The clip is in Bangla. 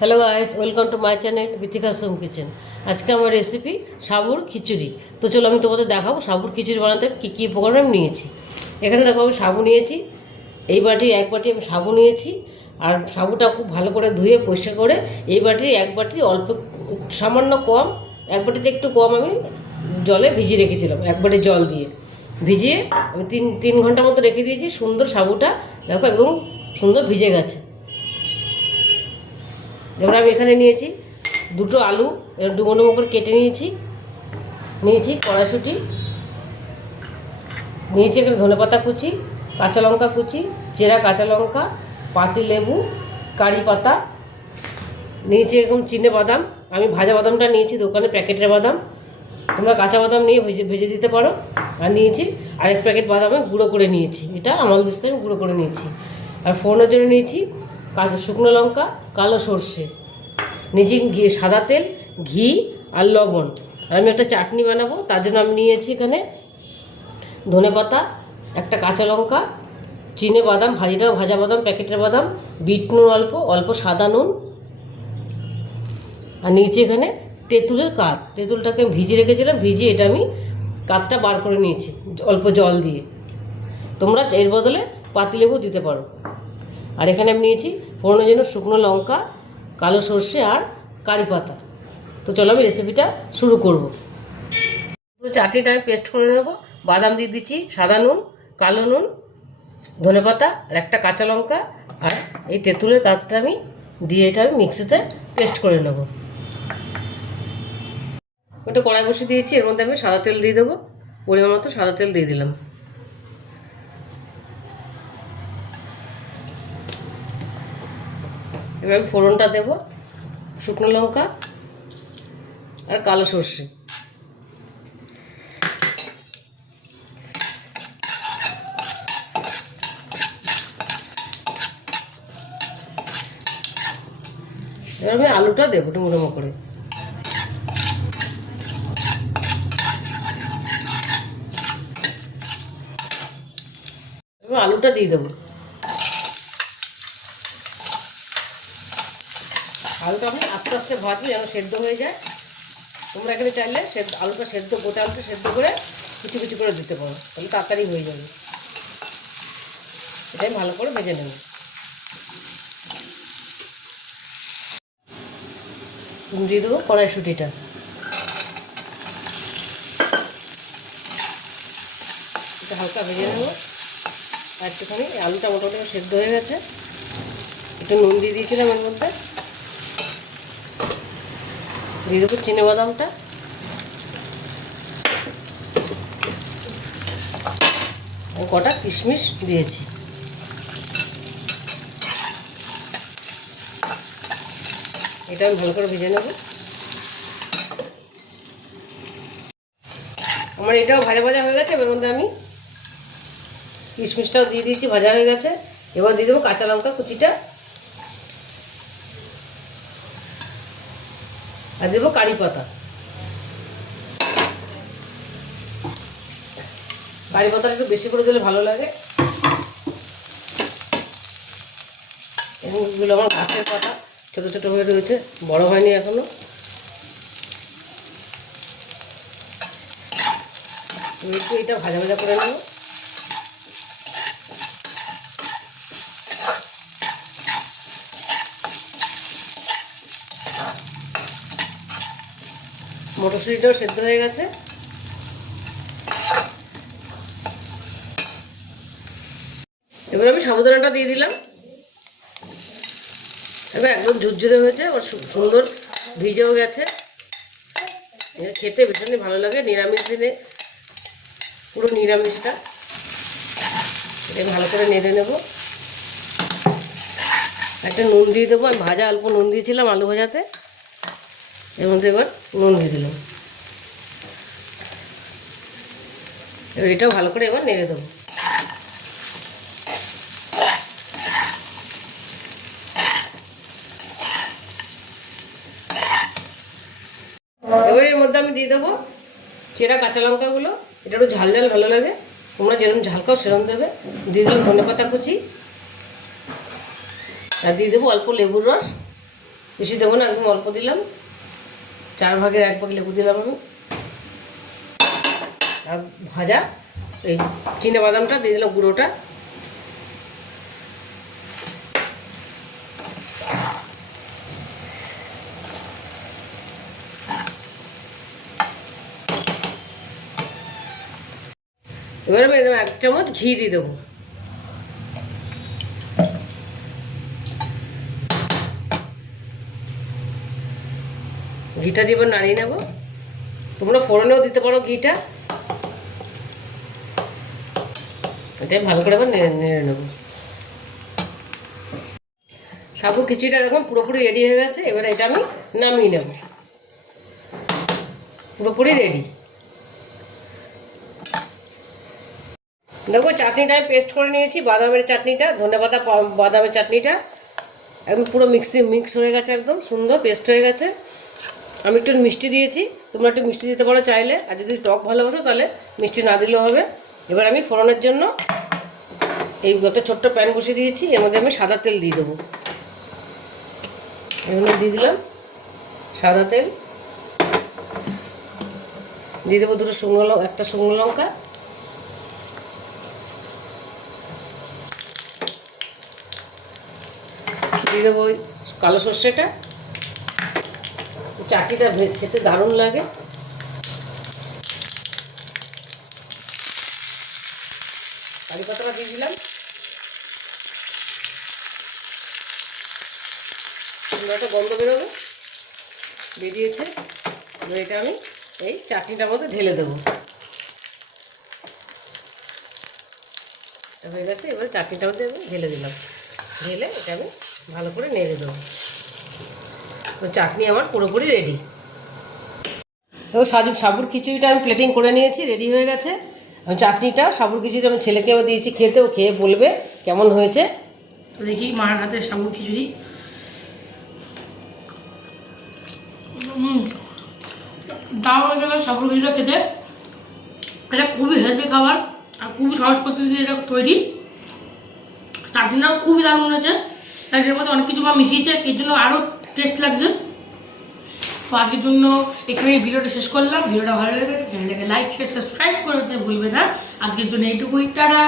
Hello guys, welcome to my channel Bithika Som kitchen. আজকে আমার রেসিপি সাবুর খিচুড়ি। তো চলো আমি তোমাদের দেখাবো সাবুর খিচুড়ি বানাতে কী কী উপকরণ আমি নিয়েছি। এখানে দেখো আমি সাবু নিয়েছি, এই বাটি এক বাটি আমি সাবু নিয়েছি। আর সাবুটা খুব ভালো করে ধুয়ে পরিষ্কার করে এই বাটির এক বাটি অল্প সামান্য কম, এক বাটিতে একটু কম আমি জলে ভিজিয়ে রেখেছিলাম। এক বাটি জল দিয়ে ভিজিয়ে আমি তিন ঘন্টার মতো রেখে দিয়েছি। সুন্দর সাবুটা দেখো একদম সুন্দর ভিজে গেছে। এবার আমি এখানে নিয়েছি দুটো আলু, এরকম ডুমো ডুমো করে কেটে নিয়েছি কড়াইশুঁটি নিয়েছি, এখানে ধনেপাতা কুচি, কাঁচা লঙ্কা কুচি, চেরা কাঁচা লঙ্কা, পাতি লেবু, কারি পাতা নিয়েছি, এরকম চিনে বাদাম। আমি ভাজা বাদামটা নিয়েছি, দোকানে প্যাকেটের বাদাম, তোমরা কাঁচা বাদাম নিয়ে ভেজে দিতে পারো। আর নিয়েছি আরেক প্যাকেট বাদাম আমি গুঁড়ো করে নিয়েছি, এটা আমল দিস্তে আমি গুঁড়ো করে নিয়েছি। আর ফোড়নের জন্য নিয়েছি শুকনো লঙ্কা, কালো সর্ষে, নিয়েছি সাদা তেল, ঘি আর লবণ। আর আমি একটা চাটনি বানাবো, তার জন্য আমি নিয়েছি এখানে ধনেপাতা, একটা কাঁচা লঙ্কা, চিনে বাদাম, ভাজা বাদাম, প্যাকেটের বাদাম, বিট নুন অল্প সাদা নুন। আর নিয়েছি এখানে তেঁতুলের কাঠ, তেঁতুলটাকে আমি ভিজিয়ে রেখেছিলাম, ভিজিয়ে এটা আমি কাঠটা বার করে নিয়েছি অল্প জল দিয়ে। তোমরা এর বদলে পাতিলেবু দিতে পারো। আর এখানে আমি নিয়েছি ফোড়নের জন্য শুকনো লঙ্কা, কালো সর্ষে আর কারি পাতা। তো চলো আমি রেসিপিটা শুরু করব। চাটনিটা আমি পেস্ট করে নেব। বাদাম দিয়ে দিচ্ছি, সাদা নুন, কালো নুন, ধনেপাতা আর একটা কাঁচা লঙ্কা আর এই তেঁতুলের কাঠটা আমি দিয়ে এটা আমি মিক্সিতে পেস্ট করে নেব। ওটা কড়াই বসিয়ে দিয়েছি, এর মধ্যে আমি সাদা তেল দিয়ে দেবো, পরিমাণ মতো সাদা তেল দিয়ে দিলাম। এবার আমি ফোড়নটা দেবো, শুকনো লঙ্কা আর কালো সর্ষে। এবার আমি আলুটা দেবো ডুমো ডুমো করে। এবার আলুটা দিয়ে দেবো। আলুটা আমি আস্তে আস্তে ভাজবো যেন সেদ্ধ হয়ে যায়। তোমরা এখানে চাইলে আলুটা গোটা আলুটা সেদ্ধ করে কুচি কুচি করে দিতে পারো, তাহলে তাড়াতাড়ি হয়ে যাবে। এটাই ভালো করে ভেজে নেব। দিয়ে দেবো কড়াইশুঁটিটা, এটা হালকা ভেজে নেব। আর একটুখানি আলুটা মোটামুটি সেদ্ধ হয়ে গেছে, একটু নুন দিয়ে দিয়েছিলাম এর মধ্যে। দিয়ে দেবো চিনে বাদামটা, কটা কিশমিশ দিয়েছি। এটা আমি ভালো করে ভেজে নেব। আমার এটাও ভাজা ভাজা হয়ে গেছে। এবার মধ্যে আমি কিশমিশটাও দিয়ে দিয়েছি, ভাজা হয়ে গেছে। এবার দিয়ে দেবো কাঁচা লঙ্কা কুচিটা আর দেবো কারি পাতা। কারি পাতাটা একটু বেশি করে দিলে ভালো লাগে। এবং এগুলো আমার গাছের পাতা, ছোটো ছোটো হয়ে রয়েছে, বড় হয়নি এখনো। একটু এটা ভাজা ভাজা করে নেব। মটরশুঁটিটাও সেদ্ধ হয়ে গেছে। এবার আমি সাবুদানাটা দিয়ে দিলাম। এবার একদম ঝুরঝুরে হয়েছে, আবার সুন্দর ভিজেও গেছে। খেতে ভীষণই ভালো লাগে নিরামিষ দিনে, পুরো নিরামিষটা। এটা ভালো করে নেড়ে নেব। একটা নুন দিয়ে দেবো, আমি ভাজা অল্প নুন দিয়েছিলাম আলু ভাজাতে, এর মধ্যে এবার নুন দিয়ে দিলাম। এবার এটাও ভালো করে এবার নেড়ে দেবো। এবার এর মধ্যে আমি দিয়ে দেবো চেরা কাঁচা লঙ্কাগুলো, এটা একটু ঝাল ঝাল ভালো লাগে, তোমরা যেরকম ঝাল খাও সেরকম দেবে। দিয়ে দিলাম ধনেপাতা কুচি আর দিয়ে দেবো অল্প লেবুর রস। বেশি দেবো না, একদম অল্প দিলাম, 4 ভাগের 1 ভাগ লেবু দিলাম আমি। আর ভাজা এই চিনে বাদামটা দিয়ে দিলাম, গুঁড়োটা। এবার আমি একদম 1 চামচ ঘি দিয়ে দেবো। ঘিটা দিয়ে এবার নাড়িয়ে নেবো। তোমরা ফোড়নেও দিতে পারো ঘিটা। এটাই ভালো করে এবার নেড়ে নেড়ে নেবো। সাবুর খিচুড়িটা এরকম পুরোপুরি রেডি হয়ে গেছে। এবার এটা আমি নামিয়ে নেব। পুরোপুরি রেডি। দেখো চাটনিটা আমি পেস্ট করে নিয়েছি, বাদামের চাটনিটা, ধনেপাতা বাদামের চাটনিটা একদম পুরো মিক্স হয়ে গেছে, একদম সুন্দর পেস্ট হয়ে গেছে। আমি একটু মিষ্টি দিয়েছি, তোমরা একটু মিষ্টি দিতে পারো চাইলে, আর যদি টক ভালোবাসো তাহলে মিষ্টি না দিলেও হবে। এবার আমি ফোড়নের জন্য এই একটা ছোট্ট প্যান বসিয়ে দিয়েছি, এর মধ্যে আমি সাদা তেল দিয়ে দেবো। এর মধ্যে দিয়ে দিলাম সাদা তেল, দিয়ে দেবো একটা শুকনো লঙ্কা, দিয়ে দেবো ওই কালো সর্ষেটা। চাটনিটা খেতে দারুণ লাগে। কারি পাতাটা দিয়ে দিলাম, সুন্দর একটা গন্ধ বেরোবে, বেরিয়েছে। এবার এটা আমি এই চাটনিটার মধ্যে ঢেলে দেবো। হয়ে গেছে। এবার চাটনিটার মধ্যে আমি ঢেলে দিলাম, ঢেলে এটা আমি ভালো করে নেড়ে দেবো। চাটনি আমার পুরোপুরি রেডি। এবং সাবুর খিচুড়িটা আমি প্লেটিং করে নিয়েছি, রেডি হয়ে গেছে। আমি চাটনিটা সাবুর খিচুড়িটা আমি ছেলেকে আবার দিয়েছি খেতে, ও খেয়ে বলবে কেমন হয়েছে। দেখি মার হাতের সাবুর খিচুড়ি। দারুণ হয়ে গেল সাবুর খিচুড়িটা খেতে। এটা খুবই হেলদি খাবার আর খুবই সহজ পদ্ধতিতে এটা তৈরি। চাটনিটাও খুবই দারুণ হয়েছে, তাই এর মধ্যে অনেক কিছু মা মিশিয়েছে, এর জন্য আরও টেস্ট লাগছে। তো আজকের জন্য এখানে ভিডিওটা শেষ করলাম। ভিডিওটা ভালো লাগে চ্যানেলটাকে লাইক শেয়ার সাবস্ক্রাইব করতে ভুলবে না। আজকের জন্য এইটুকুই, টাটা।